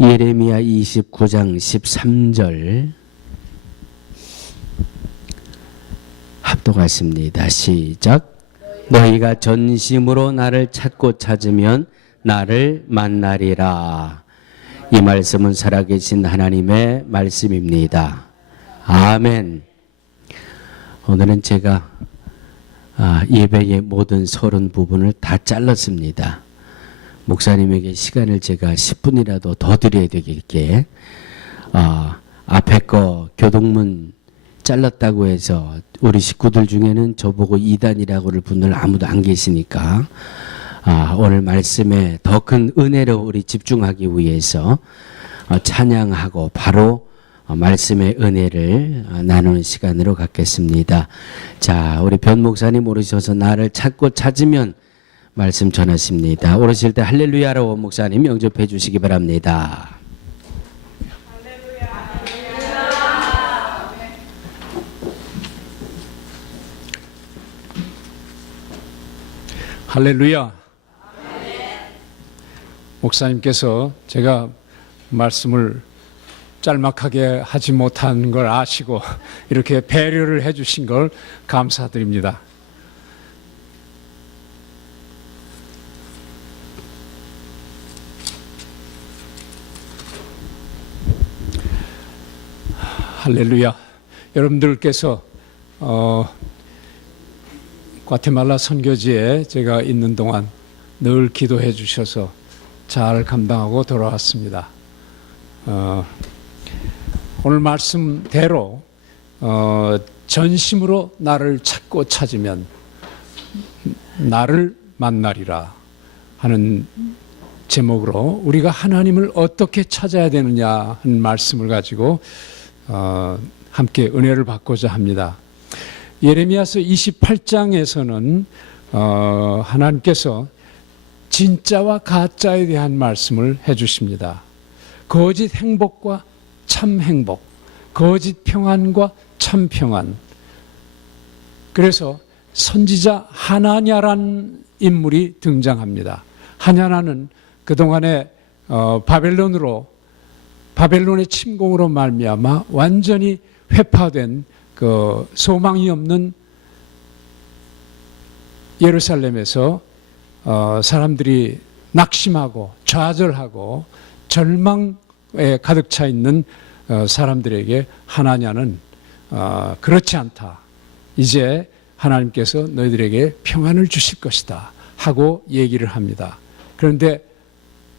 예레미야 29장 13절 합독하십니다. 시작. 너희가 전심으로 나를 찾고 찾으면 나를 만나리라. 이 말씀은 살아계신 하나님의 말씀입니다. 아멘. 오늘은 제가 예배의 모든 서론 부분을 다 잘랐습니다. 목사님에게 시간을 제가 10분이라도 더 드려야 되겠기에 앞에 거 교동문 잘랐다고 해서 우리 식구들 중에는 저보고 이단이라고를 분들 아무도 안 계시니까 오늘 말씀에 더 큰 은혜로 우리 집중하기 위해서 찬양하고 바로 말씀의 은혜를 나누는 시간으로 갖겠습니다. 자, 우리 변 목사님 오르셔서 나를 찾고 찾으면 말씀 전하십니다. 오르실 때 할렐루야로 목사님 영접해 주시기 바랍니다. 할렐루야. 목사님께서 제가 말씀을 짤막하게 하지 못한 걸 아시고 이렇게 배려를 해주신 걸 감사드립니다. 할렐루야. 여러분들께서 과테말라 선교지에 제가 있는 동안 늘 기도해 주셔서 잘 감당하고 돌아왔습니다. 오늘 말씀대로 전심으로 나를 찾고 찾으면 나를 만나리라 하는 제목으로 우리가 하나님을 어떻게 찾아야 되느냐 하는 말씀을 가지고 함께 은혜를 받고자 합니다. 예레미야서 28장에서는 하나님께서 진짜와 가짜에 대한 말씀을 해주십니다. 거짓 행복과 참 행복, 거짓 평안과 참 평안. 그래서 선지자 하나냐란 인물이 등장합니다. 하냐나는 그동안에 바벨론의 침공으로 말미암아 완전히 회파된 그 소망이 없는 예루살렘에서 사람들이 낙심하고 좌절하고 절망에 가득 차 있는 사람들에게 하나냐는 그렇지 않다. 이제 하나님께서 너희들에게 평안을 주실 것이다 하고 얘기를 합니다. 그런데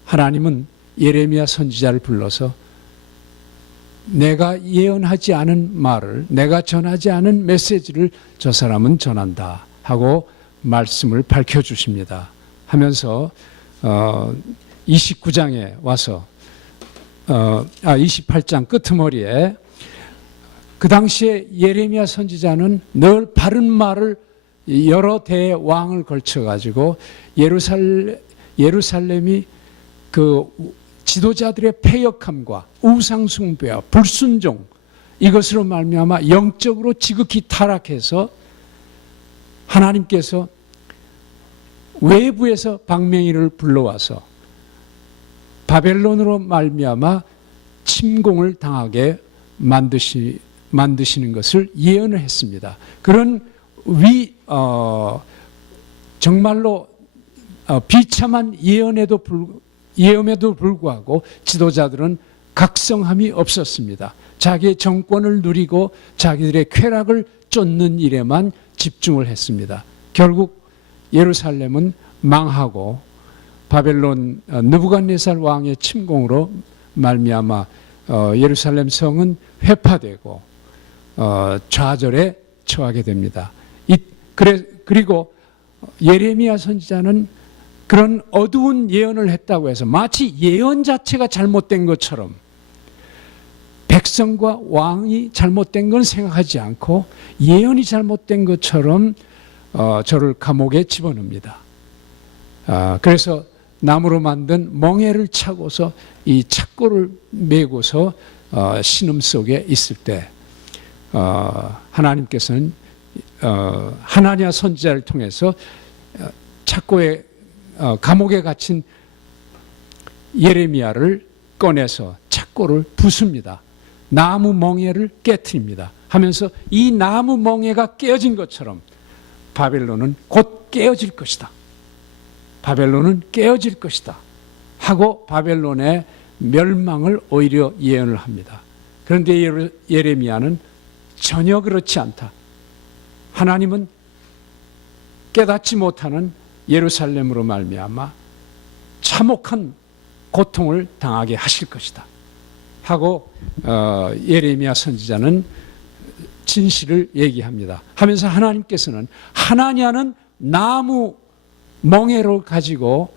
하나님은 예레미야 선지자를 불러서 내가 예언하지 않은 말을, 내가 전하지 않은 메시지를 저 사람은 전한다 하고 말씀을 밝혀주십니다. 하면서 29장에 와서 28장 끄트머리에 그 당시에 예레미야 선지자는 늘 바른 말을 여러 대의 왕을 걸쳐가지고 예루살렘이 그 지도자들의 패역함과 우상숭배와 불순종 이것으로 말미암아 영적으로 지극히 타락해서 하나님께서 외부에서 방맹이를 불러와서 바벨론으로 말미암아 침공을 당하게 만드시는 것을 예언을 했습니다. 그런 정말로 비참한 예언에도 불구하고 지도자들은 각성함이 없었습니다. 자기의 정권을 누리고 자기들의 쾌락을 쫓는 일에만 집중을 했습니다. 결국 예루살렘은 망하고 바벨론 느부갓네살 왕의 침공으로 말미암아 예루살렘 성은 회파되고 좌절에 처하게 됩니다. 그리고 예레미야 선지자는 그런 어두운 예언을 했다고 해서 마치 예언 자체가 잘못된 것처럼 백성과 왕이 잘못된 건 생각하지 않고 예언이 잘못된 것처럼 저를 감옥에 집어넣습니다. 그래서 나무로 만든 멍에를 차고서 이 착고를 메고서 신음 속에 있을 때 하나님께서는 하나냐 선지자를 통해서 착고에 감옥에 갇힌 예레미야를 꺼내서 착고를 부숩니다. 나무 멍에를 깨트립니다. 하면서 이 나무 멍에가 깨어진 것처럼 바벨론은 곧 깨어질 것이다. 바벨론은 깨어질 것이다. 하고 바벨론의 멸망을 오히려 예언을 합니다. 그런데 예레미야는 전혀 그렇지 않다. 하나님은 깨닫지 못하는 예루살렘으로 말미암아 참혹한 고통을 당하게 하실 것이다 하고 예레미야 선지자는 진실을 얘기합니다. 하면서 하나님께서는 하나냐는 나무 멍에로 가지고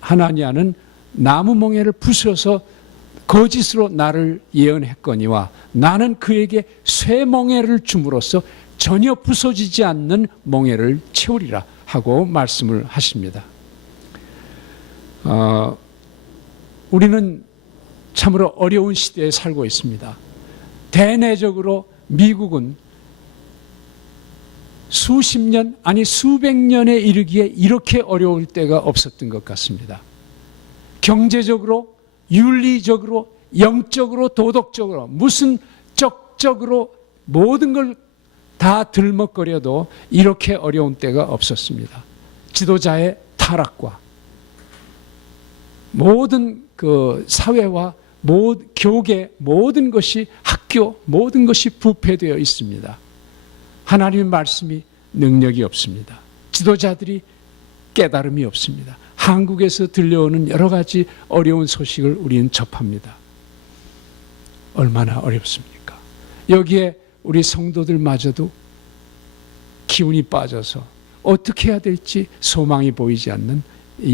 하나냐는 나무 멍에를 부숴서 거짓으로 나를 예언했거니와 나는 그에게 쇠 멍에를 줌으로써 전혀 부서지지 않는 멍에를 채우리라 하고 말씀을 하십니다. 우리는 참으로 어려운 시대에 살고 있습니다. 대내적으로 미국은 수십 년 아니 수백 년에 이르기에 이렇게 어려울 때가 없었던 것 같습니다. 경제적으로, 윤리적으로, 영적으로, 도덕적으로 무슨 적적으로 모든 걸 다 들먹거려도 이렇게 어려운 때가 없었습니다. 지도자의 타락과 모든 그 사회와 교계 모든 것이 학교 모든 것이 부패되어 있습니다. 하나님의 말씀이 능력이 없습니다. 지도자들이 깨달음이 없습니다. 한국에서 들려오는 여러 가지 어려운 소식을 우리는 접합니다. 얼마나 어렵습니까? 여기에 우리 성도들마저도 기운이 빠져서 어떻게 해야 될지 소망이 보이지 않는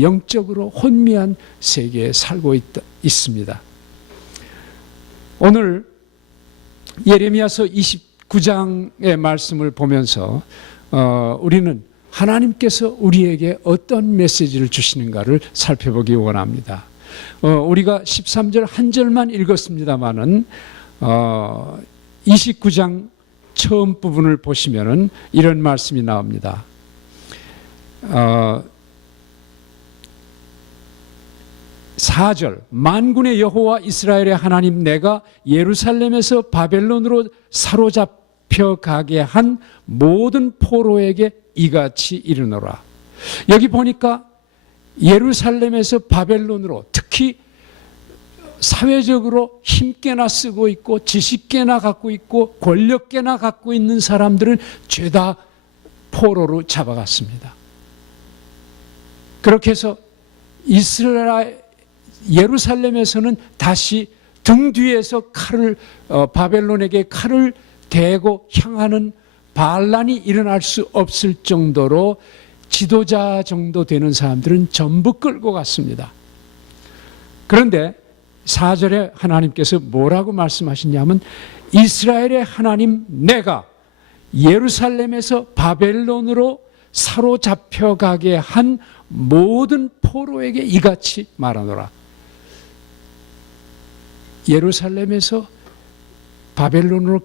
영적으로 혼미한 세계에 살고 있습니다. 오늘 예레미야서 29장의 말씀을 보면서 우리는 하나님께서 우리에게 어떤 메시지를 주시는가를 살펴보기 원합니다. 우리가 13절 한 절만 읽었습니다마는 29장 처음 부분을 보시면은 이런 말씀이 나옵니다. 4절 만군의 여호와 이스라엘의 하나님 내가 예루살렘에서 바벨론으로 사로잡혀 가게 한 모든 포로에게 이같이 이르노라. 여기 보니까 예루살렘에서 바벨론으로 특히 사회적으로 힘께나 쓰고 있고 지식께나 갖고 있고 권력께나 갖고 있는 사람들은 죄다 포로로 잡아갔습니다. 그렇게 해서 예루살렘에서는 다시 등 뒤에서 바벨론에게 칼을 대고 향하는 반란이 일어날 수 없을 정도로 지도자 정도 되는 사람들은 전부 끌고 갔습니다. 그런데 4절에 하나님께서 뭐라고 말씀하시냐면 이스라엘의 하나님 내가 예루살렘에서 바벨론으로 사로잡혀 가게 한 모든 포로에게 이같이 말하노라. 예루살렘에서 바벨론으로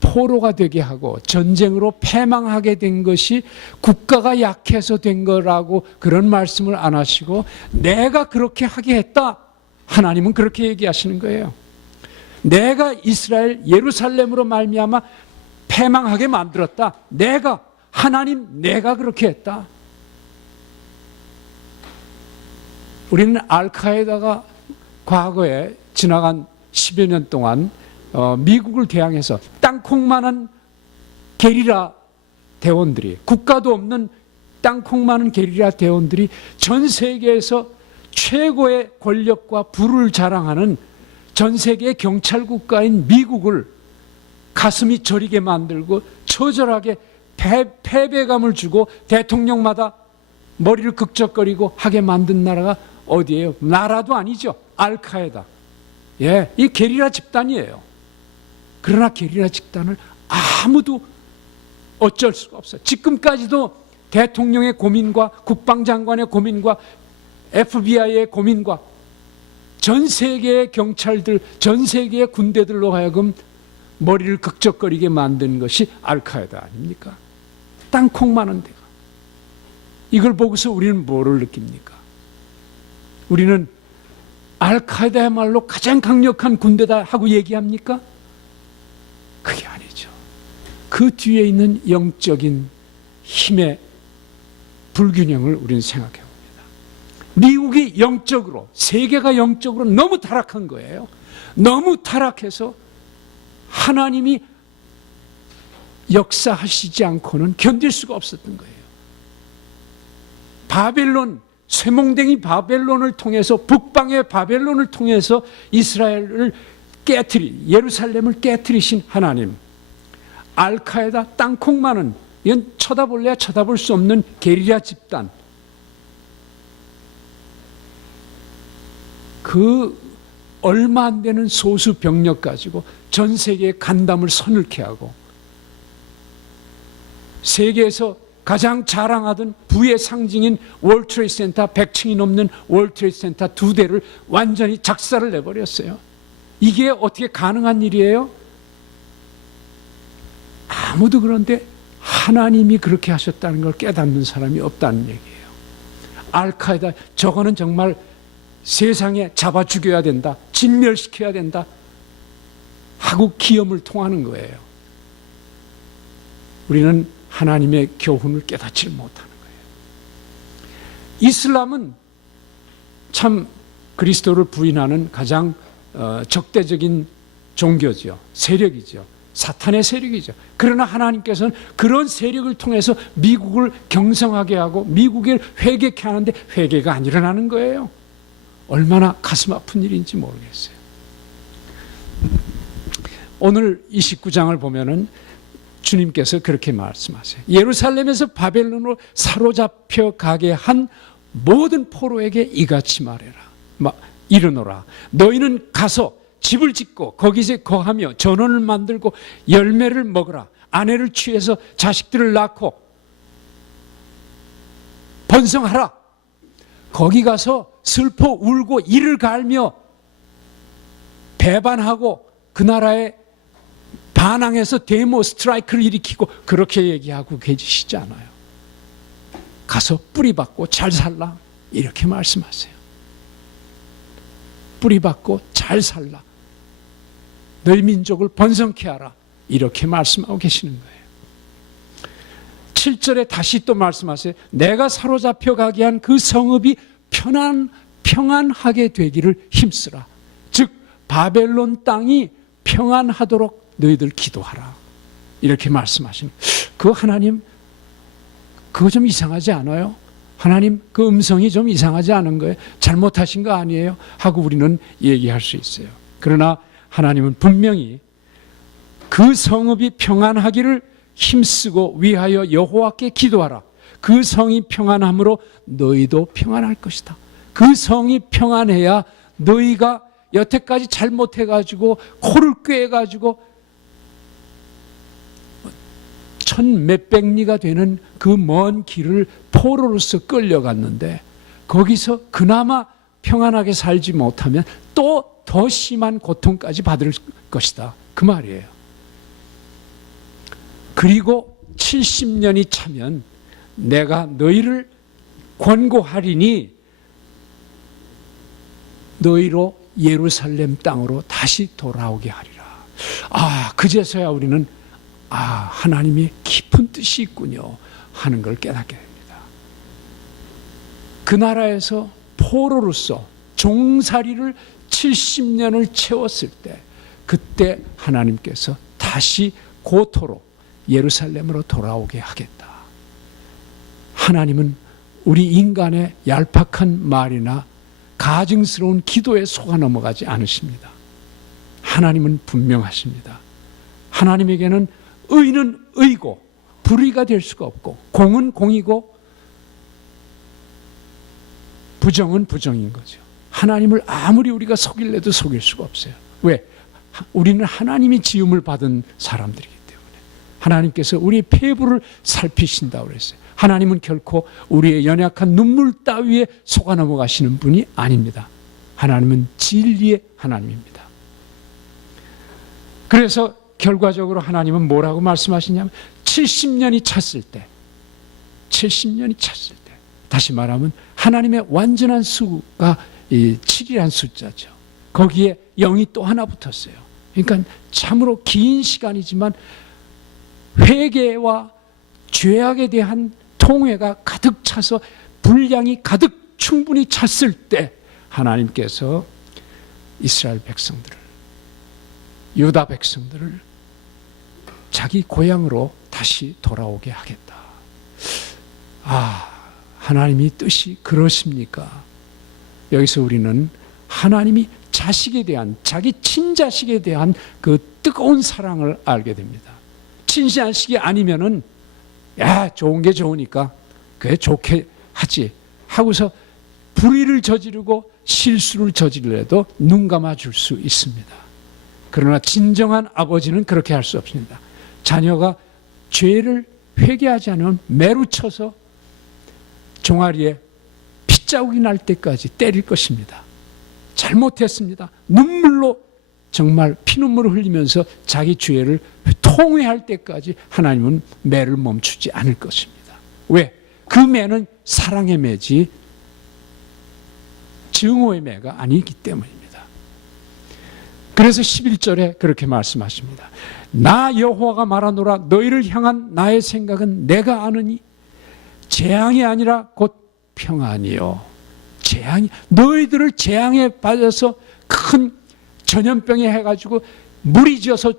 포로가 되게 하고 전쟁으로 패망하게 된 것이 국가가 약해서 된 거라고 그런 말씀을 안 하시고 내가 그렇게 하게 했다. 하나님은 그렇게 얘기하시는 거예요. 내가 이스라엘 예루살렘으로 말미암아 패망하게 만들었다. 내가 그렇게 했다. 우리는 알카에다가 과거에 지나간 10여 년 동안 미국을 대항해서 땅콩만한 게리라 대원들이 국가도 없는 땅콩만한 게리라 대원들이 전 세계에서 최고의 권력과 부를 자랑하는 전 세계의 경찰 국가인 미국을 가슴이 저리게 만들고 처절하게 패배감을 주고 대통령마다 머리를 극적거리고 하게 만든 나라가 어디예요? 나라도 아니죠. 알카에다. 예, 이 게리라 집단이에요. 그러나 게리라 집단을 아무도 어쩔 수가 없어요. 지금까지도 대통령의 고민과 국방장관의 고민과 FBI의 고민과 전 세계의 경찰들, 전 세계의 군대들로 하여금 머리를 극적거리게 만든 것이 알카에다 아닙니까? 땅콩 많은 데가. 이걸 보고서 우리는 뭐를 느낍니까? 우리는 알카에다야말로 가장 강력한 군대다 하고 얘기합니까? 그게 아니죠. 그 뒤에 있는 영적인 힘의 불균형을 우리는 생각해 봅니다. 미국이 영적으로, 세계가 영적으로 너무 타락한 거예요. 너무 타락해서 하나님이 역사하시지 않고는 견딜 수가 없었던 거예요. 바벨론, 쇠몽댕이 바벨론을 통해서, 북방의 바벨론을 통해서 이스라엘을 예루살렘을 깨트리신 하나님, 알카에다 땅콩만은, 이건 쳐다볼래야 쳐다볼 수 없는 게리라 집단, 그 얼마 안 되는 소수 병력 가지고 전 세계의 간담을 서늘케 하고, 세계에서 가장 자랑하던 부의 상징인 월트레이드 센터, 100층이 넘는 월트레이드 센터 2대를 완전히 작살을 내버렸어요. 이게 어떻게 가능한 일이에요? 아무도 그런데 하나님이 그렇게 하셨다는 걸 깨닫는 사람이 없다는 얘기예요. 알카에다, 저거는 정말 세상에 잡아 죽여야 된다, 진멸시켜야 된다 하고 기염을 통하는 거예요. 우리는 하나님의 교훈을 깨닫지 못하는 거예요. 이슬람은 참 그리스도를 부인하는 가장 적대적인 종교죠. 세력이죠. 사탄의 세력이죠. 그러나 하나님께서는 그런 세력을 통해서 미국을 경성하게 하고 미국을 회개케 하는데 회개가 안 일어나는 거예요. 얼마나 가슴 아픈 일인지 모르겠어요. 오늘 29장을 보면은 주님께서 그렇게 말씀하세요. 예루살렘에서 바벨론으로 사로잡혀 가게 한 모든 포로에게 이같이 말해라. 이르노라. 너희는 가서 집을 짓고 거기서 거하며 전원을 만들고 열매를 먹으라. 아내를 취해서 자식들을 낳고 번성하라. 거기 가서 슬퍼 울고 이를 갈며 배반하고 그 나라에 반항해서 데모 스트라이크를 일으키고 그렇게 얘기하고 계시지 않아요. 가서 뿌리 받고 잘 살라 이렇게 말씀하세요. 뿌리 받고 잘 살라, 너희 민족을 번성케 하라 이렇게 말씀하고 계시는 거예요. 7절에 다시 또 말씀하세요. 내가 사로잡혀 가게 한 그 성읍이 평안하게 되기를 힘쓰라. 즉 바벨론 땅이 평안하도록 너희들 기도하라 이렇게 말씀하시는. 그 하나님, 그거 좀 이상하지 않아요? 하나님 그 음성이 좀 이상하지 않은 거예요? 잘못하신 거 아니에요? 하고 우리는 얘기할 수 있어요. 그러나 하나님은 분명히 그 성읍이 평안하기를 힘쓰고 위하여 여호와께 기도하라. 그 성이 평안함으로 너희도 평안할 것이다. 그 성이 평안해야 너희가 여태까지 잘못해가지고 코를 꿰가지고 천 몇백 리가 되는 그 먼 길을 포로로서 끌려갔는데 거기서 그나마 평안하게 살지 못하면 또 더 심한 고통까지 받을 것이다 그 말이에요. 그리고 70년이 차면 내가 너희를 권고하리니 너희로 예루살렘 땅으로 다시 돌아오게 하리라. 그제서야 우리는 하나님이 깊은 뜻이 있군요 하는 걸 깨닫게 됩니다. 그 나라에서 포로로서 종살이를 70년을 채웠을 때 그때 하나님께서 다시 고토로 예루살렘으로 돌아오게 하겠다. 하나님은 우리 인간의 얄팍한 말이나 가증스러운 기도에 속아 넘어가지 않으십니다. 하나님은 분명하십니다. 하나님에게는 의는 의고 불의가 될 수가 없고 공은 공이고 부정은 부정인 거죠. 하나님을 아무리 우리가 속일래도 속일 수가 없어요. 왜? 우리는 하나님이 지음을 받은 사람들이기 때문에. 하나님께서 우리의 폐부를 살피신다고 그랬어요. 하나님은 결코 우리의 연약한 눈물 따위에 속아 넘어가시는 분이 아닙니다. 하나님은 진리의 하나님입니다. 그래서 결과적으로 하나님은 뭐라고 말씀하시냐면 70년이 찼을 때 다시 말하면 하나님의 완전한 수가 이 7이란 숫자죠. 거기에 0이 또 하나 붙었어요. 그러니까 참으로 긴 시간이지만 회개와 죄악에 대한 통회가 가득 차서 분량이 가득 충분히 찼을 때 하나님께서 이스라엘 백성들을, 유다 백성들을 자기 고향으로 다시 돌아오게 하겠다. 하나님이 뜻이 그러십니까? 여기서 우리는 하나님이 자식에 대한, 자기 친자식에 대한 그 뜨거운 사랑을 알게 됩니다. 친자식이 아니면은 좋은 게 좋으니까 그게 좋게 하지 하고서 불의를 저지르고 실수를 저지르려도 눈 감아 줄 수 있습니다. 그러나 진정한 아버지는 그렇게 할 수 없습니다. 자녀가 죄를 회개하지 않으면 매루 쳐서 종아리에 핏자국이 날 때까지 때릴 것입니다. 잘못했습니다. 눈물로 정말 피눈물을 흘리면서 자기 죄를 통회할 때까지 하나님은 매를 멈추지 않을 것입니다. 왜? 그 매는 사랑의 매지 증오의 매가 아니기 때문입니다. 그래서 11절에 그렇게 말씀하십니다. 나 여호와가 말하노라 너희를 향한 나의 생각은 내가 아느니 재앙이 아니라 곧 평안이요. 너희들을 재앙에 빠져서 큰 전염병에 해가지고 물이 지어서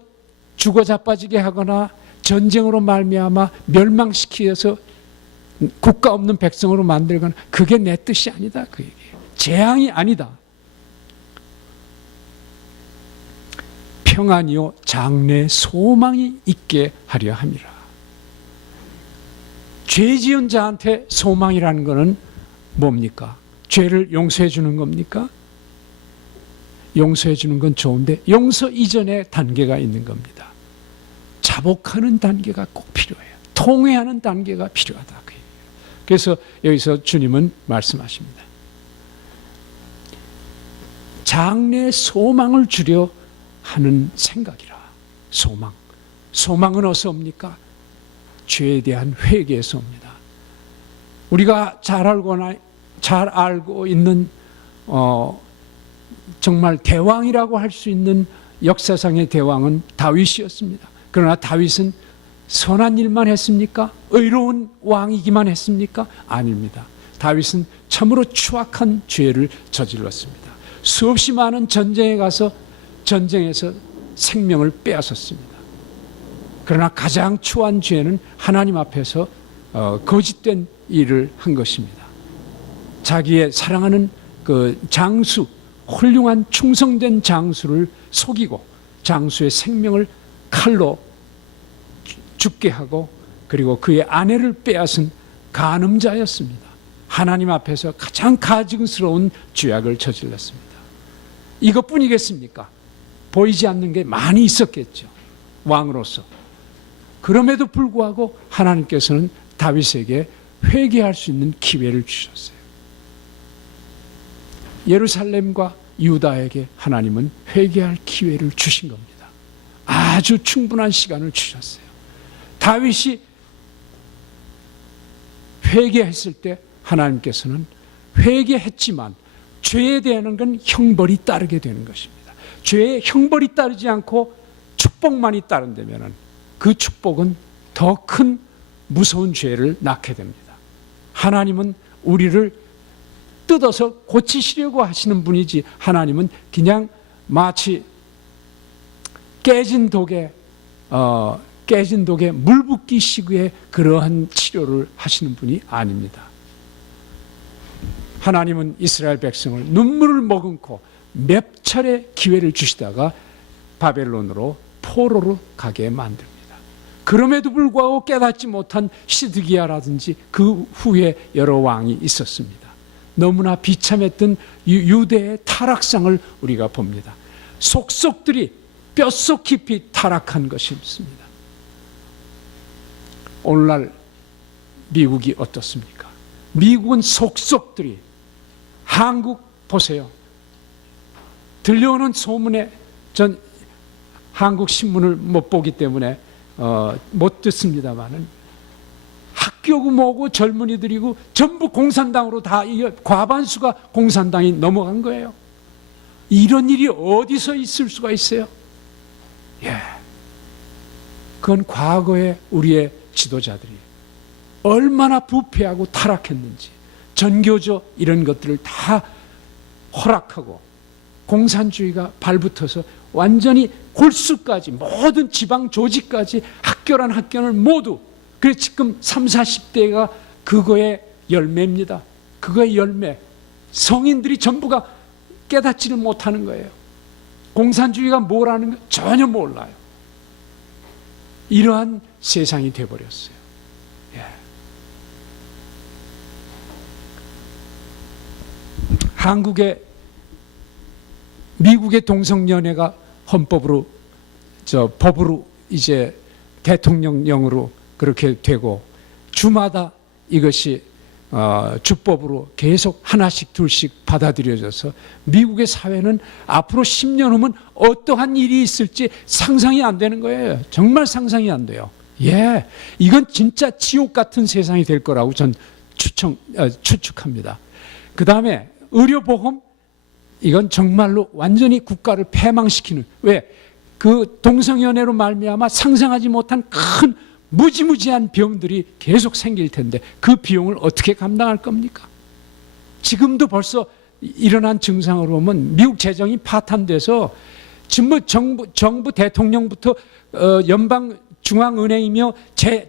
죽어 자빠지게 하거나 전쟁으로 말미암아 멸망시키어서 국가 없는 백성으로 만들거나 그게 내 뜻이 아니다. 그 얘기예요. 재앙이 아니다. 평안이요 장래 소망이 있게 하려 함이라. 죄 지은 자한테 소망이라는 것은 뭡니까? 죄를 용서해 주는 겁니까? 용서해 주는 건 좋은데 용서 이전에 단계가 있는 겁니다. 자복하는 단계가 꼭 필요해요. 통회하는 단계가 필요하다. 그래서 여기서 주님은 말씀하십니다. 장래 소망을 주려 하는 생각이라. 소망은 어디서 옵니까? 죄에 대한 회개에서 옵니다. 우리가 잘 알고 있는 정말 대왕이라고 할 수 있는 역사상의 대왕은 다윗이었습니다. 그러나 다윗은 선한 일만 했습니까? 의로운 왕이기만 했습니까? 아닙니다. 다윗은 참으로 추악한 죄를 저질렀습니다. 수없이 많은 전쟁에 가서 전쟁에서 생명을 빼앗았습니다. 그러나 가장 추한 죄는 하나님 앞에서 거짓된 일을 한 것입니다. 자기의 사랑하는 그 장수, 훌륭한 충성된 장수를 속이고 장수의 생명을 칼로 죽게 하고 그리고 그의 아내를 빼앗은 간음자였습니다. 하나님 앞에서 가장 가증스러운 죄악을 저질렀습니다. 이것뿐이겠습니까? 보이지 않는 게 많이 있었겠죠. 왕으로서. 그럼에도 불구하고 하나님께서는 다윗에게 회개할 수 있는 기회를 주셨어요. 예루살렘과 유다에게 하나님은 회개할 기회를 주신 겁니다. 아주 충분한 시간을 주셨어요. 다윗이 회개했을 때 하나님께서는 회개했지만 죄에 대한 건 형벌이 따르게 되는 것입니다. 죄에 형벌이 따르지 않고 축복만이 따른다면 그 축복은 더 큰 무서운 죄를 낳게 됩니다. 하나님은 우리를 뜯어서 고치시려고 하시는 분이지 하나님은 그냥 마치 깨진 독에 물 붓기 시기에 그러한 치료를 하시는 분이 아닙니다. 하나님은 이스라엘 백성을 눈물을 머금고 몇 차례 기회를 주시다가 바벨론으로 포로로 가게 만듭니다. 그럼에도 불구하고 깨닫지 못한 시드기야라든지 그 후에 여러 왕이 있었습니다. 너무나 비참했던 유대의 타락상을 우리가 봅니다. 속속들이 뼛속 깊이 타락한 것이 있습니다. 오늘날 미국이 어떻습니까? 미국은 속속들이 한국 보세요. 들려오는 소문에 전 한국 신문을 못 보기 때문에 못 듣습니다만은 학교고 뭐고 젊은이들이고 전부 공산당으로 다 과반수가 공산당이 넘어간 거예요. 이런 일이 어디서 있을 수가 있어요? 예. 그건 과거에 우리의 지도자들이 얼마나 부패하고 타락했는지, 전교조 이런 것들을 다 허락하고 공산주의가 발붙어서 완전히 골수까지 모든 지방 조직까지 학교란 학교는 모두, 그래서 지금 30, 40대가 그거의 열매입니다. 그거의 열매. 성인들이 전부가 깨닫지를 못하는 거예요. 공산주의가 뭐라는 거 전혀 몰라요. 이러한 세상이 되어버렸어요. 예. 미국의 동성연애가 헌법으로, 법으로 이제 대통령령으로 그렇게 되고, 주마다 이것이 주법으로 계속 하나씩 둘씩 받아들여져서 미국의 사회는 앞으로 10년 후면 어떠한 일이 있을지 상상이 안 되는 거예요. 정말 상상이 안 돼요. 예, 이건 진짜 지옥 같은 세상이 될 거라고 전 추측합니다. 그 다음에 의료보험, 이건 정말로 완전히 국가를 패망시키는, 왜? 그 동성연애로 말미암아 상상하지 못한 큰 무지무지한 병들이 계속 생길 텐데 그 비용을 어떻게 감당할 겁니까? 지금도 벌써 일어난 증상으로 보면 미국 재정이 파탄돼서 전부 정부 대통령부터 연방 중앙은행이며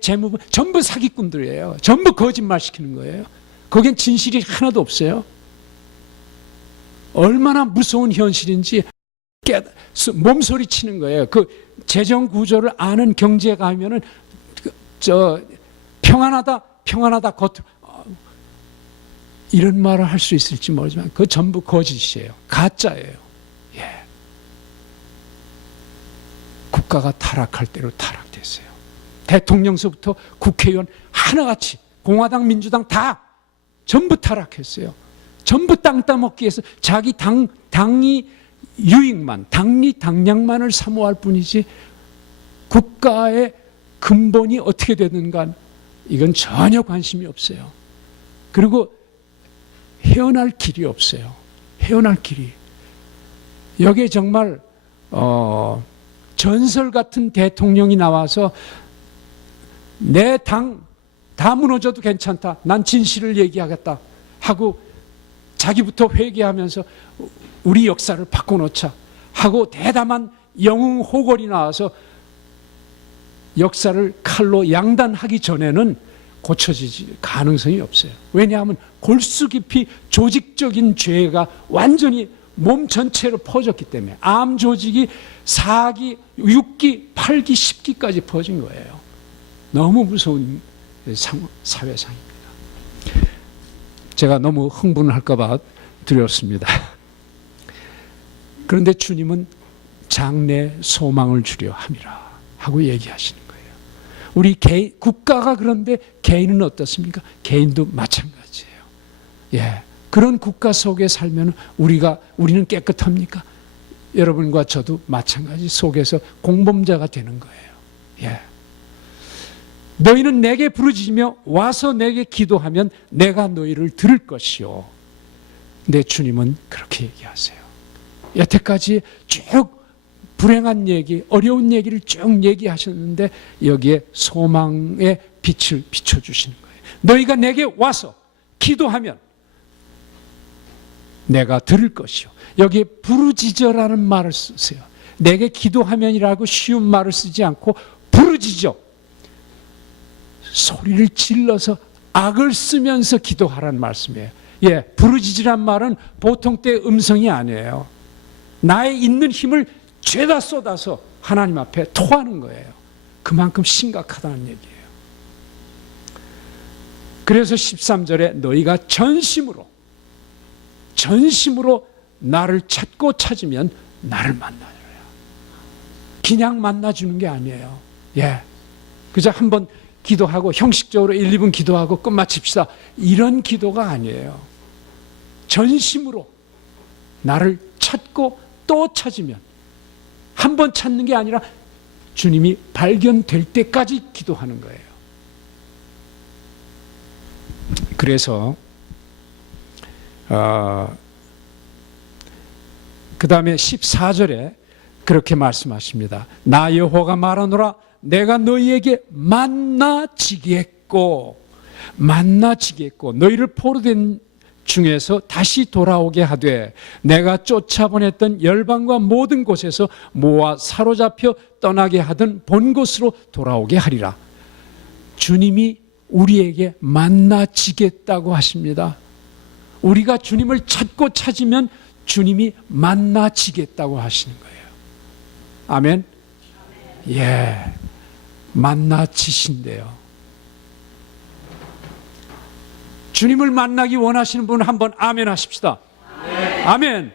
재무부 전부 사기꾼들이에요. 전부 거짓말 시키는 거예요. 거긴 진실이 하나도 없어요. 얼마나 무서운 현실인지 몸소리 치는 거예요. 그 재정 구조를 아는 경제가 하면은 평안하다 겉으로 이런 말을 할 수 있을지 모르지만 그 전부 거짓이에요. 가짜예요. 예. 국가가 타락할 대로 타락됐어요. 대통령서부터 국회의원 하나같이 공화당 민주당 다 전부 타락했어요. 전부 땅 따먹기 위해서 자기 당이 유익만, 당량만을 사모할 뿐이지 국가의 근본이 어떻게 되는가 이건 전혀 관심이 없어요. 그리고 헤어날 길이 없어요. 헤어날 길이. 여기에 정말 전설 같은 대통령이 나와서 내 당 다 무너져도 괜찮다. 난 진실을 얘기하겠다 하고 자기부터 회개하면서 우리 역사를 바꿔놓자 하고 대담한 영웅호걸이 나와서 역사를 칼로 양단하기 전에는 고쳐지지 가능성이 없어요. 왜냐하면 골수 깊이 조직적인 죄가 완전히 몸 전체로 퍼졌기 때문에 암 조직이 4기, 6기, 8기, 10기까지 퍼진 거예요. 너무 무서운 사회상입니다. 제가 너무 흥분할까 봐 드렸습니다. 그런데 주님은 장래 소망을 주려 함이라 하고 얘기하시는 거예요. 우리 국가가 그런데 개인은 어떻습니까? 개인도 마찬가지예요. 예, 그런 국가 속에 살면 우리는 깨끗합니까? 여러분과 저도 마찬가지 속에서 공범자가 되는 거예요. 예. 너희는 내게 부르짖으며 와서 내게 기도하면 내가 너희를 들을 것이요. 내 주님은 그렇게 얘기하세요. 여태까지 쭉 불행한 얘기, 어려운 얘기를 쭉 얘기하셨는데 여기에 소망의 빛을 비춰주시는 거예요. 너희가 내게 와서 기도하면 내가 들을 것이요. 여기에 부르짖어라는 말을 쓰세요. 내게 기도하면이라고 쉬운 말을 쓰지 않고 부르짖어. 소리를 질러서 악을 쓰면서 기도하라는 말씀이에요. 예, 부르짖으란 말은 보통 때 음성이 아니에요. 나의 있는 힘을 죄다 쏟아서 하나님 앞에 토하는 거예요. 그만큼 심각하다는 얘기예요. 그래서 13절에 너희가 전심으로 나를 찾으면 나를 만나리라. 그냥 만나주는 게 아니에요. 예, 그저 한번 기도하고 형식적으로 1, 2분 기도하고 끝마칩시다. 이런 기도가 아니에요. 전심으로 나를 찾고 또 찾으면 한 번 찾는 게 아니라 주님이 발견될 때까지 기도하는 거예요. 그래서 그 다음에 14절에 그렇게 말씀하십니다. 나 여호와가 말하노라 내가 너희에게 만나지겠고 너희를 포로된 중에서 다시 돌아오게 하되 내가 쫓아보냈던 열방과 모든 곳에서 모아 사로잡혀 떠나게 하던 본 곳으로 돌아오게 하리라. 주님이 우리에게 만나지겠다고 하십니다. 우리가 주님을 찾고 찾으면 주님이 만나지겠다고 하시는 거예요. 아멘. 예, 만나지신대요. 주님을 만나기 원하시는 분 한번 아멘 하십시다. 아멘.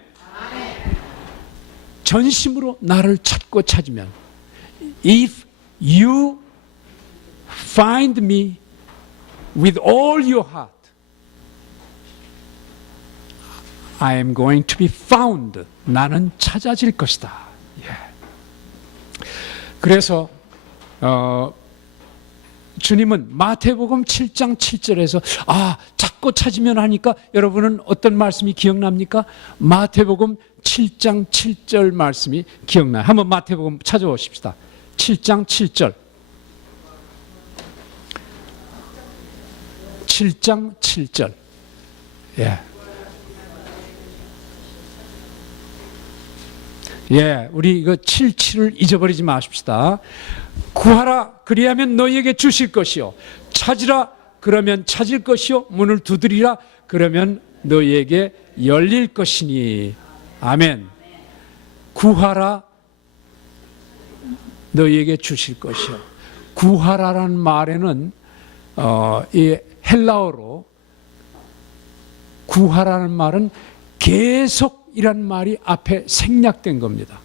전심으로 나를 찾고 찾으면 If you find me with all your heart, I am going to be found. 나는 찾아질 것이다. 예. 그래서 주님은 마태복음 7장 7절에서 찾고 찾으면 하니까 여러분은 어떤 말씀이 기억납니까? 마태복음 7장 7절 말씀이 기억나요. 한번 마태복음 찾아보십시다. 7장 7절. 7장 7절. 예. 예, 우리 이거 77을 잊어버리지 마십시다. 구하라 그리하면 너희에게 주실 것이요 찾으라 그러면 찾을 것이요 문을 두드리라 그러면 너희에게 열릴 것이니. 아멘. 구하라 너희에게 주실 것이요. 구하라라는 말에는 이 헬라어로 구하라는 말은 계속이라는 말이 앞에 생략된 겁니다.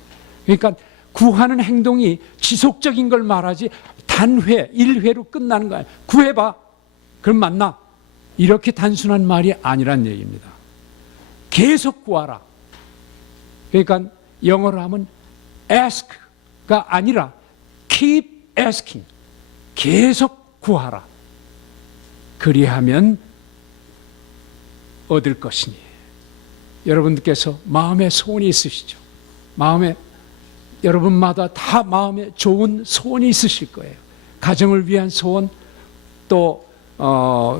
그러니까 구하는 행동이 지속적인 걸 말하지 단회, 일회로 끝나는 거예요. 구해봐. 그럼 만나. 이렇게 단순한 말이 아니란 얘기입니다. 계속 구하라. 그러니까 영어로 하면 ask가 아니라 keep asking. 계속 구하라. 그리하면 얻을 것이니. 여러분들께서 마음에 소원이 있으시죠? 여러분마다 다 마음에 좋은 소원이 있으실 거예요. 가정을 위한 소원, 또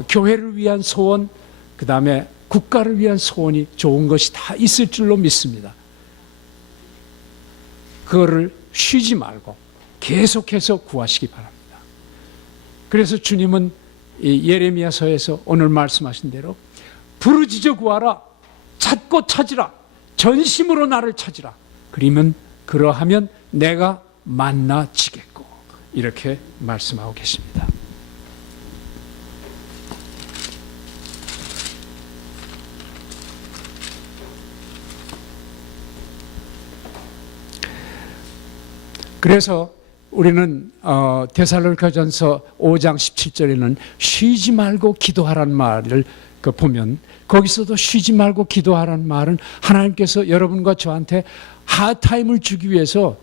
교회를 위한 소원, 그 다음에 국가를 위한 소원이 좋은 것이 다 있을 줄로 믿습니다. 그거를 쉬지 말고 계속해서 구하시기 바랍니다. 그래서 주님은 이 예레미야서에서 오늘 말씀하신 대로 부르짖어 구하라, 찾고 찾으라, 전심으로 나를 찾으라. 그러하면 내가 만나지겠고, 이렇게 말씀하고 계십니다. 그래서 우리는 데살로니가전서 5장 17절에는 쉬지 말고 기도하라는 말을 보면, 거기서도 쉬지 말고 기도하라는 말은 하나님께서 여러분과 저한테 하타임을 주기 위해서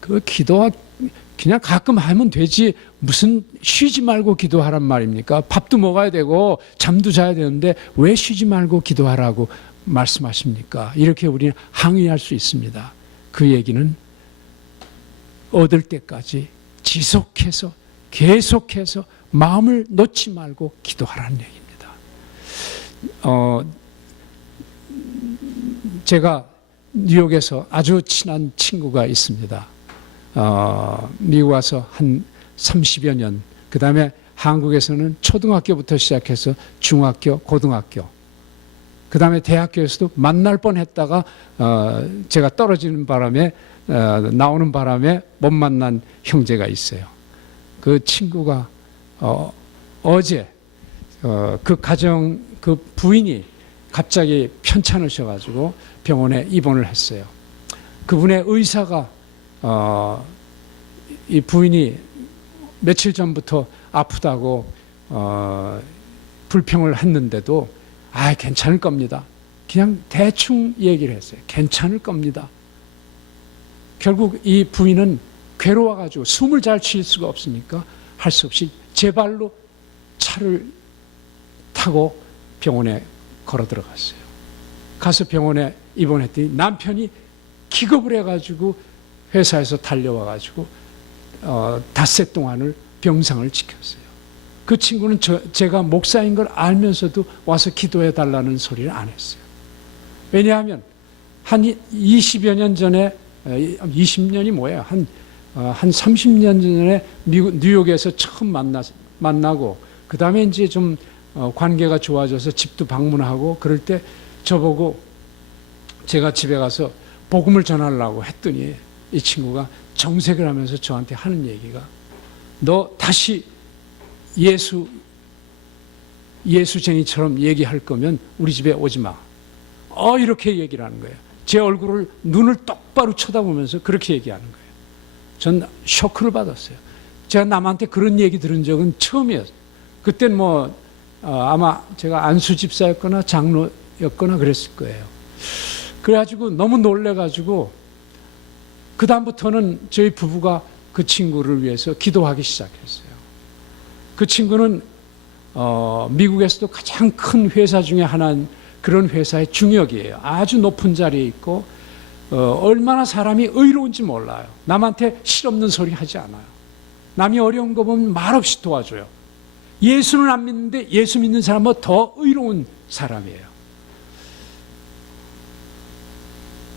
그 기도가 그냥 가끔 하면 되지 무슨 쉬지 말고 기도하란 말입니까? 밥도 먹어야 되고 잠도 자야 되는데 왜 쉬지 말고 기도하라고 말씀하십니까? 이렇게 우리는 항의할 수 있습니다. 그 얘기는 얻을 때까지 지속해서 계속해서 마음을 놓지 말고 기도하라는 얘기입니다. 제가 뉴욕에서 아주 친한 친구가 있습니다. 미국 와서 한 30여 년, 그 다음에 한국에서는 초등학교부터 시작해서 중학교, 고등학교, 그 다음에 대학교에서도 만날 뻔했다가 제가 떨어지는 바람에 나오는 바람에 못 만난 형제가 있어요. 그 친구가 어제 그 가정 그 부인이 갑자기 편찮으셔가지고 병원에 입원을 했어요. 그분의 의사가 이 부인이 며칠 전부터 아프다고 불평을 했는데도 괜찮을 겁니다. 그냥 대충 얘기를 했어요. 괜찮을 겁니다. 결국 이 부인은 괴로워가지고 숨을 잘 쉴 수가 없으니까 할 수 없이 제 발로 차를 타고 병원에 걸어 들어갔어요. 가서 병원에 입원했더니 남편이 기겁을 해가지고 회사에서 달려와가지고 닷새 동안을 병상을 지켰어요. 그 친구는 제가 목사인 걸 알면서도 와서 기도해 달라는 소리를 안 했어요. 왜냐하면 한 20여 년 전에, 20년이 뭐예요? 한 30년 전에 뉴욕에서 처음 만나고 그 다음에 이제 좀 관계가 좋아져서 집도 방문하고 그럴 때 저보고 제가 집에 가서 복음을 전하려고 했더니 이 친구가 정색을 하면서 저한테 하는 얘기가, 너 다시 예수쟁이처럼 얘기할 거면 우리 집에 오지 마. 이렇게 얘기를 하는 거예요. 제 얼굴을 눈을 똑바로 쳐다보면서 그렇게 얘기하는 거예요. 전 쇼크를 받았어요. 제가 남한테 그런 얘기 들은 적은 처음이었어요. 그땐 아마 제가 안수 집사였거나 장로였거나 그랬을 거예요. 그래가지고 너무 놀래가지고 그 다음부터는 저희 부부가 그 친구를 위해서 기도하기 시작했어요. 그 친구는 미국에서도 가장 큰 회사 중에 하나인 그런 회사의 중역이에요. 아주 높은 자리에 있고 얼마나 사람이 의로운지 몰라요. 남한테 실없는 소리 하지 않아요. 남이 어려운 거 보면 말없이 도와줘요. 예수는 안 믿는데 예수 믿는 사람은 더 의로운 사람이에요.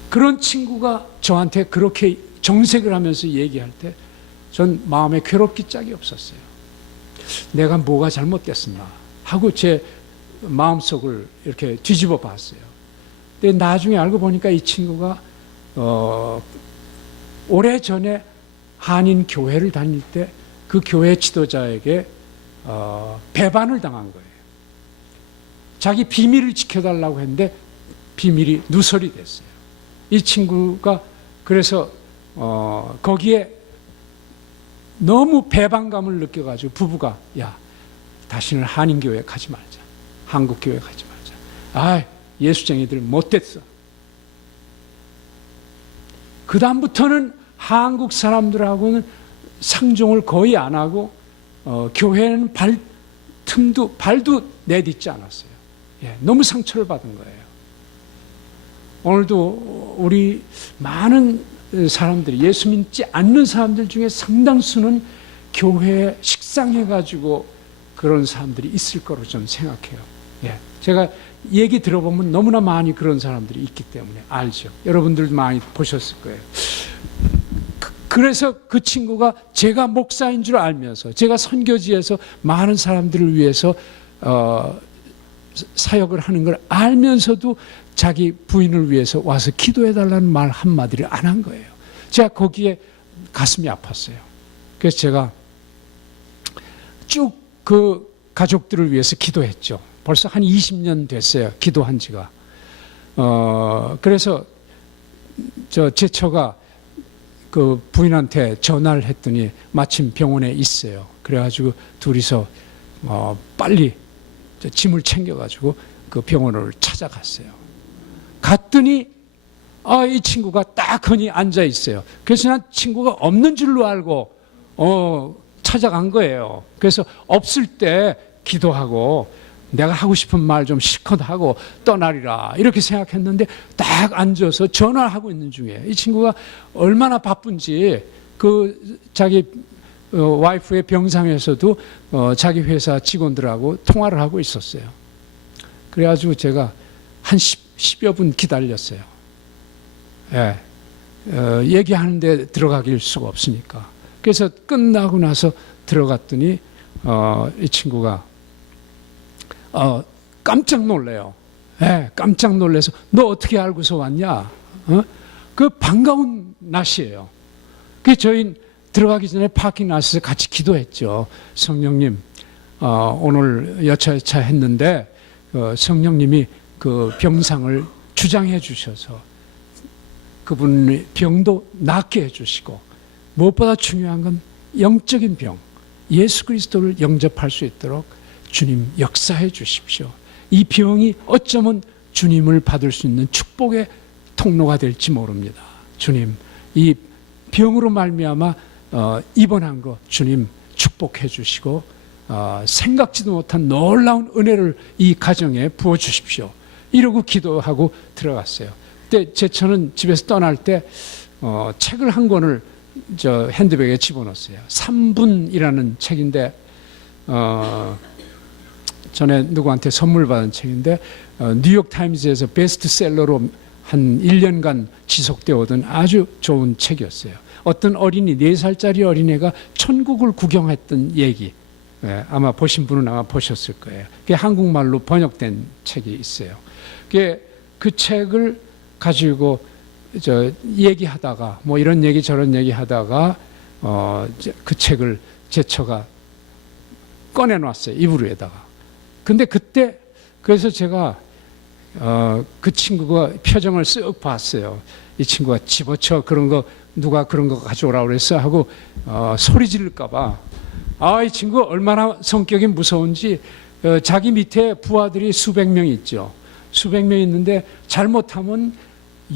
그런 친구가 저한테 그렇게 정색을 하면서 얘기할 때 전 마음에 괴롭기 짝이 없었어요. 내가 뭐가 잘못됐었나 하고 제 마음속을 이렇게 뒤집어 봤어요. 근데 나중에 알고 보니까 이 친구가 오래전에 한인 교회를 다닐 때 그 교회 지도자에게 배반을 당한 거예요. 자기 비밀을 지켜달라고 했는데 비밀이 누설이 됐어요. 이 친구가 그래서 거기에 너무 배반감을 느껴가지고 부부가, 야, 다시는 한인교회 가지 말자, 한국교회 가지 말자. 예수쟁이들 못됐어. 그 다음부터는 한국 사람들하고는 상종을 거의 안 하고 교회는 발도 내딛지 않았어요. 너무 상처를 받은 거예요. 오늘도 우리 많은 사람들이, 예수 믿지 않는 사람들 중에 상당수는 교회에 식상해가지고 그런 사람들이 있을 거로 좀 생각해요. 제가 얘기 들어보면 너무나 많이 그런 사람들이 있기 때문에 알죠. 여러분들도 많이 보셨을 거예요. 그래서 그 친구가 제가 목사인 줄 알면서, 제가 선교지에서 많은 사람들을 위해서 사역을 하는 걸 알면서도 자기 부인을 위해서 와서 기도해달라는 말 한마디를 안 한 거예요. 제가 거기에 가슴이 아팠어요. 그래서 제가 쭉 그 가족들을 위해서 기도했죠. 벌써 한 20년 됐어요. 기도한 지가. 그래서 제 처가 그 부인한테 전화를 했더니 마침 병원에 있어요. 그래가지고 둘이서 빨리 짐을 챙겨가지고 그 병원을 찾아갔어요. 갔더니 이 친구가 딱 하니 앉아 있어요. 그래서 난 친구가 없는 줄로 알고 찾아간 거예요. 그래서 없을 때 기도하고 내가 하고 싶은 말 좀 실컷 하고 떠나리라 이렇게 생각했는데 딱 앉아서 전화를 하고 있는 중에 이 친구가 얼마나 바쁜지 그 자기 와이프의 병상에서도 자기 회사 직원들하고 통화를 하고 있었어요. 그래가지고 제가 한 10여 분 기다렸어요. 얘기하는데 들어가길 수가 없으니까. 그래서 끝나고 나서 들어갔더니 이 친구가 깜짝 놀래요. 깜짝 놀래서 너 어떻게 알고서 왔냐? 그 반가운 날씨예요. 그 저희 들어가기 전에 파킹 나서서 같이 기도했죠. 성령님, 오늘 여차여차 했는데 성령님이 그 병상을 주장해 주셔서 그분의 병도 낫게 해주시고 무엇보다 중요한 건 영적인 병, 예수 그리스도를 영접할 수 있도록 주님 역사해 주십시오. 이 병이 어쩌면 주님을 받을 수 있는 축복의 통로가 될지 모릅니다. 주님, 이 병으로 말미암아 입원한 거 주님 축복해 주시고 생각지도 못한 놀라운 은혜를 이 가정에 부어주십시오. 이러고 기도하고 들어갔어요. 그때 제처는 집에서 떠날 때 책을 한 권을 저 핸드백에 집어넣었어요. 3분이라는 책인데 전에 누구한테 선물 받은 책인데 뉴욕 타임즈에서 베스트셀러로 한 1년간 지속되어 오던 아주 좋은 책이었어요. 어떤 어린이, 4살짜리 어린애가 천국을 구경했던 얘기. 아마 보신 분은 아마 보셨을 거예요. 그게 한국말로 번역된 책이 있어요. 그 책을 가지고 얘기하다가 뭐 이런 얘기 저런 얘기 하다가 그 책을 제처가 꺼내놨어요. 이불에다가. 근데 그때 그래서 제가 그 친구가 표정을 쓱 봤어요. 이 친구가 집어쳐 그런 거 누가 그런 거 가져오라고 그랬어 하고 소리 지를까 봐. 이 친구 얼마나 성격이 무서운지 자기 밑에 부하들이 수백 명 있죠. 수백 명 있는데 잘못하면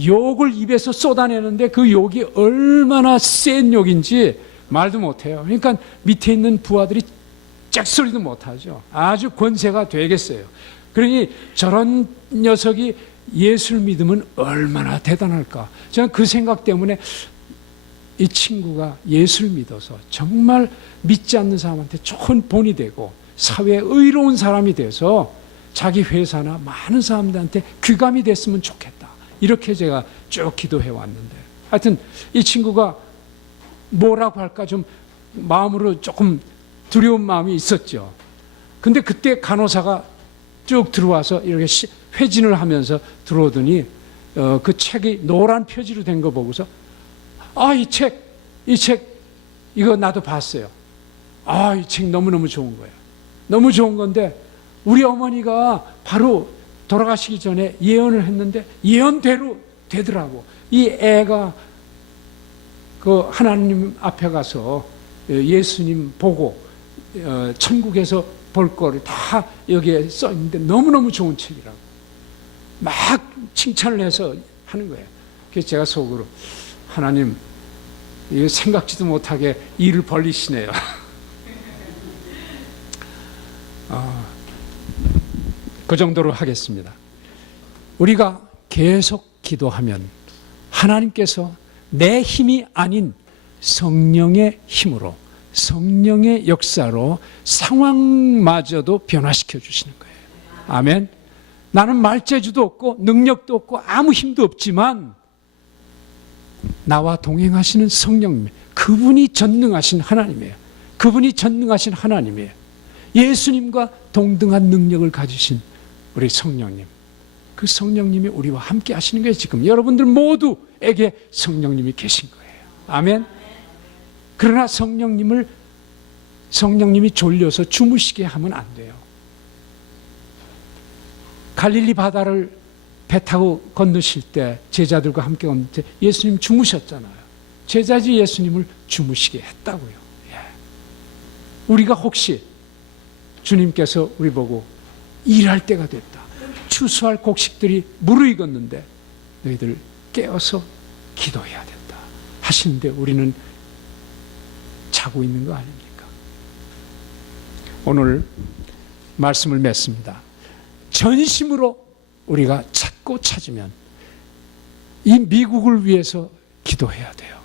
욕을 입에서 쏟아내는데 그 욕이 얼마나 센 욕인지 말도 못해요. 그러니까 밑에 있는 부하들이 짝소리도 못하죠. 아주 권세가 되겠어요. 그러니 저런 녀석이 예수를 믿으면 얼마나 대단할까. 저는 그 생각 때문에 이 친구가 예수를 믿어서 정말 믿지 않는 사람한테 좋은 본이 되고 사회에 의로운 사람이 돼서 자기 회사나 많은 사람들한테 귀감이 됐으면 좋겠다. 이렇게 제가 쭉 기도해 왔는데 하여튼 이 친구가 뭐라고 할까 좀 마음으로 조금 두려운 마음이 있었죠. 근데 그때 간호사가 쭉 들어와서 이렇게 회진을 하면서 들어오더니 그 책이 노란 표지로 된 거 보고서 이 책 이거 나도 봤어요. 이 책 너무너무 좋은 거예요. 너무 좋은 건데 우리 어머니가 바로 돌아가시기 전에 예언을 했는데 예언대로 되더라고. 이 애가 그 하나님 앞에 가서 예수님 보고 천국에서 볼 거를 다 여기에 써 있는데 너무너무 좋은 책이라고 막 칭찬을 해서 하는 거예요. 그래서 제가 속으로 하나님 이거 생각지도 못하게 일을 벌리시네요. 그 정도로 하겠습니다. 우리가 계속 기도하면 하나님께서 내 힘이 아닌 성령의 힘으로 성령의 역사로 상황마저도 변화시켜 주시는 거예요. 아멘. 나는 말재주도 없고 능력도 없고 아무 힘도 없지만 나와 동행하시는 성령님, 그분이 전능하신 하나님이에요. 그분이 전능하신 하나님이에요. 예수님과 동등한 능력을 가지신 우리 성령님, 그 성령님이 우리와 함께 하시는 거예요. 지금 여러분들 모두에게 성령님이 계신 거예요. 아멘. 그러나 성령님이 졸려서 주무시게 하면 안 돼요. 갈릴리 바다를 배 타고 건너실 때 제자들과 함께 건널 때 예수님 주무셨잖아요. 제자지 예수님을 주무시게 했다고요. 우리가 혹시 주님께서 우리 보고 일할 때가 됐다. 추수할 곡식들이 무르익었는데 너희들 깨어서 기도해야 된다 하시는데 우리는 자고 있는 거 아닙니까? 오늘 말씀을 맺습니다. 전심으로 우리가 찾고 찾으면 이 미국을 위해서 기도해야 돼요.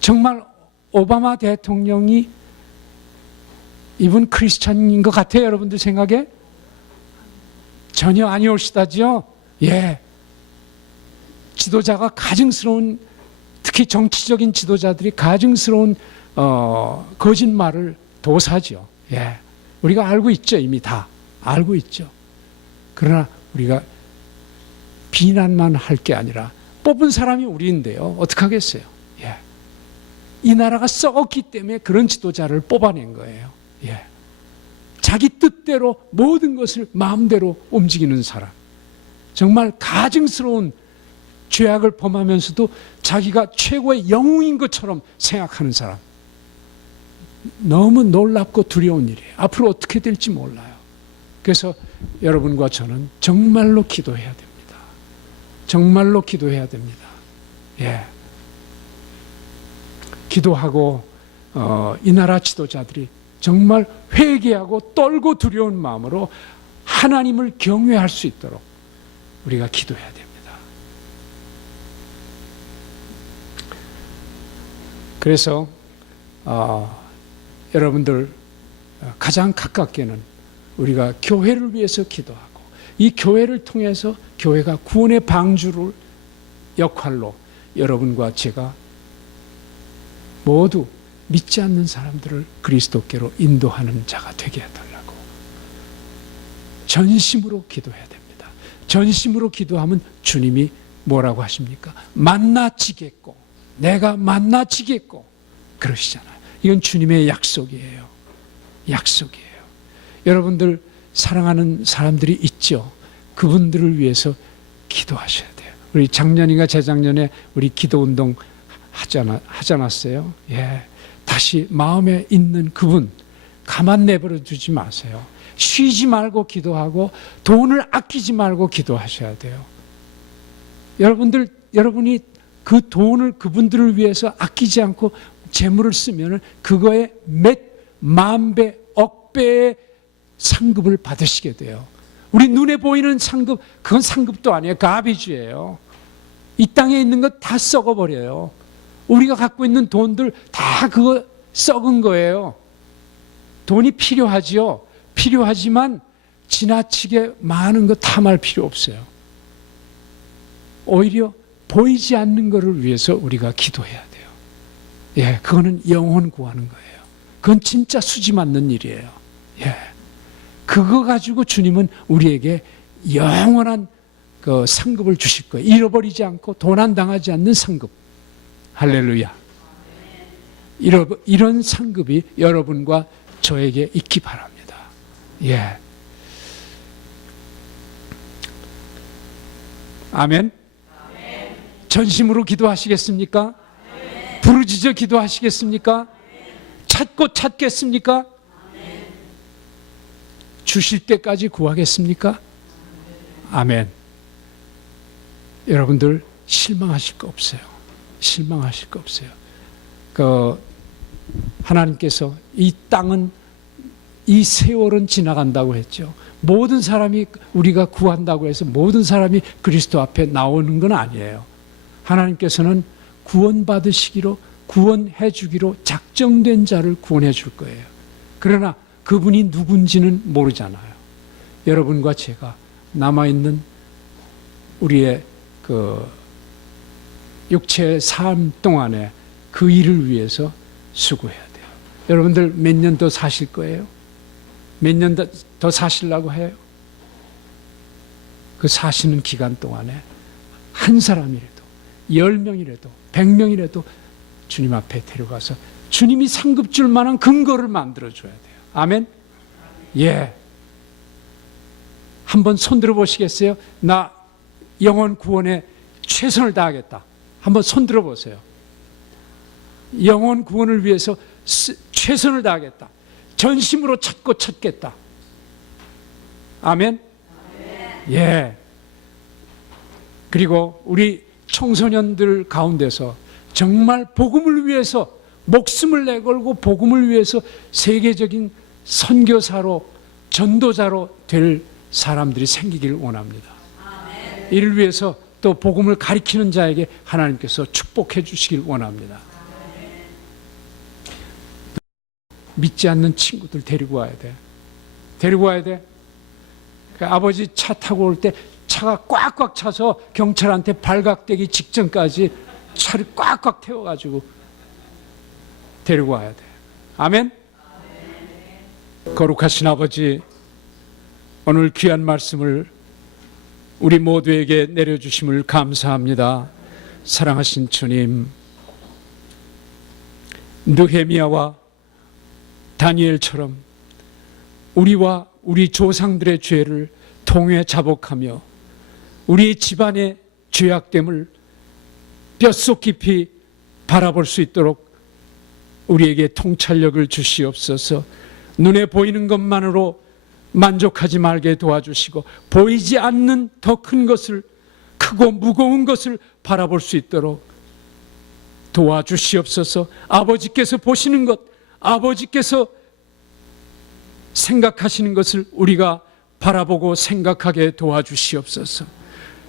정말 오바마 대통령이 이분 크리스찬인 것 같아요. 여러분들 생각에? 전혀 아니올시다죠. 지도자가 가증스러운, 특히 정치적인 지도자들이 가증스러운 거짓말을 도사죠. 우리가 알고 있죠. 이미 다 알고 있죠. 그러나 우리가 비난만 할 게 아니라 뽑은 사람이 우리인데요. 어떡하겠어요? 이 나라가 썩었기 때문에 그런 지도자를 뽑아낸 거예요. 자기 뜻대로 모든 것을 마음대로 움직이는 사람, 정말 가증스러운 죄악을 범하면서도 자기가 최고의 영웅인 것처럼 생각하는 사람, 너무 놀랍고 두려운 일이에요. 앞으로 어떻게 될지 몰라요. 그래서 여러분과 저는 정말로 기도해야 됩니다. 정말로 기도해야 됩니다. 기도하고 이 나라 지도자들이 정말 회개하고 떨고 두려운 마음으로 하나님을 경외할 수 있도록 우리가 기도해야 됩니다. 그래서 여러분들 가장 가깝게는 우리가 교회를 위해서 기도하고 이 교회를 통해서 교회가 구원의 방주를 역할로 여러분과 제가 모두 믿지 않는 사람들을 그리스도께로 인도하는 자가 되게 해달라고 전심으로 기도해야 됩니다. 전심으로 기도하면 주님이 뭐라고 하십니까? 만나지겠고 내가 만나지겠고 그러시잖아요. 이건 주님의 약속이에요. 약속이에요. 여러분들 사랑하는 사람들이 있죠. 그분들을 위해서 기도하셔야 돼요. 우리 작년인가 재작년에 우리 기도운동 하지 않았어요? 예. 다시 마음에 있는 그분 가만 내버려 두지 마세요. 쉬지 말고 기도하고 돈을 아끼지 말고 기도하셔야 돼요. 여러분이 그 돈을 그분들을 위해서 아끼지 않고 재물을 쓰면 그거에 몇 만 배, 억 배의 상급을 받으시게 돼요. 우리 눈에 보이는 상급, 그건 상급도 아니에요. 가비지예요. 이 땅에 있는 것 다 썩어버려요. 우리가 갖고 있는 돈들 다 그거 썩은 거예요. 돈이 필요하지요. 필요하지만 지나치게 많은 거 탐할 필요 없어요. 오히려 보이지 않는 것을 위해서 우리가 기도해야 돼요. 예, 그거는 영혼 구하는 거예요. 그건 진짜 수지 맞는 일이에요. 예, 그거 가지고 주님은 우리에게 영원한 그 상급을 주실 거예요. 잃어버리지 않고 도난 당하지 않는 상급. 할렐루야. 이런 상급이 여러분과 저에게 있기 바랍니다. 예. 아멘. 전심으로 기도하시겠습니까? 부르짖어 기도하시겠습니까? 찾고 찾겠습니까? 주실 때까지 구하겠습니까? 아멘. 여러분들 실망하실 거 없어요. 실망하실 거 없어요. 하나님께서 이 땅은 이 세월은 지나간다고 했죠. 모든 사람이 우리가 구한다고 해서 모든 사람이 그리스도 앞에 나오는 건 아니에요. 하나님께서는 구원받으시기로 구원해 주기로 작정된 자를 구원해 줄 거예요. 그러나 그분이 누군지는 모르잖아요. 여러분과 제가 남아있는 우리의 그 육체의 삶 동안에 그 일을 위해서 수고해야 돼요. 여러분들 몇 년 더 사실 거예요? 몇 년 더 사시려고 해요? 그 사시는 기간 동안에 한 사람이라도 10명이라도 100명이라도 주님 앞에 데려가서 주님이 상급 줄 만한 근거를 만들어줘야 돼요. 아멘? 예. 한번 손 들어 보시겠어요? 나 영혼 구원에 최선을 다하겠다. 한번 손 들어 보세요. 영혼 구원을 위해서 최선을 다하겠다. 전심으로 찾고 찾겠다. 아멘? 예. 그리고 우리 청소년들 가운데서 정말 복음을 위해서 목숨을 내걸고 복음을 위해서 세계적인 선교사로 전도자로 될 사람들이 생기기를 원합니다. 이를 위해서 또 복음을 가리키는 자에게 하나님께서 축복해 주시길 원합니다. 믿지 않는 친구들 데리고 와야 돼. 데리고 와야 돼. 그 아버지 차 타고 올 때 차가 꽉꽉 차서 경찰한테 발각되기 직전까지 차를 꽉꽉 태워가지고 데리고 와야 돼. 아멘? 거룩하신 아버지, 오늘 귀한 말씀을 우리 모두에게 내려주심을 감사합니다. 사랑하신 주님, 느헤미야와 다니엘처럼 우리와 우리 조상들의 죄를 통회 자복하며 우리 집안의 죄악됨을 뼛속 깊이 바라볼 수 있도록 우리에게 통찰력을 주시옵소서. 눈에 보이는 것만으로 만족하지 말게 도와주시고 보이지 않는 더 큰 것을, 크고 무거운 것을 바라볼 수 있도록 도와주시옵소서. 아버지께서 보시는 것, 아버지께서 생각하시는 것을 우리가 바라보고 생각하게 도와주시옵소서.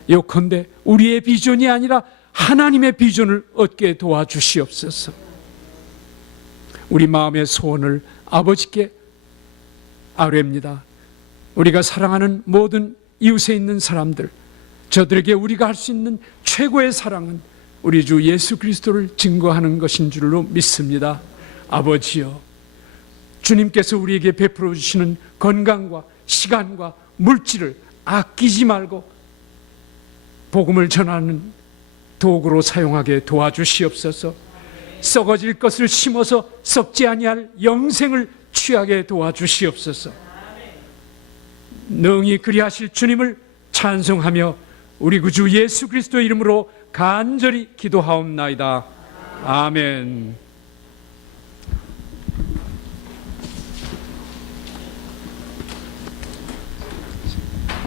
요컨대 우리의 비전이 아니라 하나님의 비전을 얻게 도와주시옵소서. 우리 마음의 소원을 아버지께 아뢰입니다. 우리가 사랑하는 모든 이웃에 있는 사람들, 저들에게 우리가 할 수 있는 최고의 사랑은 우리 주 예수 그리스도를 증거하는 것인 줄로 믿습니다. 아버지여, 주님께서 우리에게 베풀어 주시는 건강과 시간과 물질을 아끼지 말고 복음을 전하는 도구로 사용하게 도와주시옵소서. 썩어질 것을 심어서 썩지 아니할 영생을 취하게 도와주시옵소서. 능히 그리하실 주님을 찬송하며 우리 구주 예수 그리스도의 이름으로 간절히 기도하옵나이다. 아멘.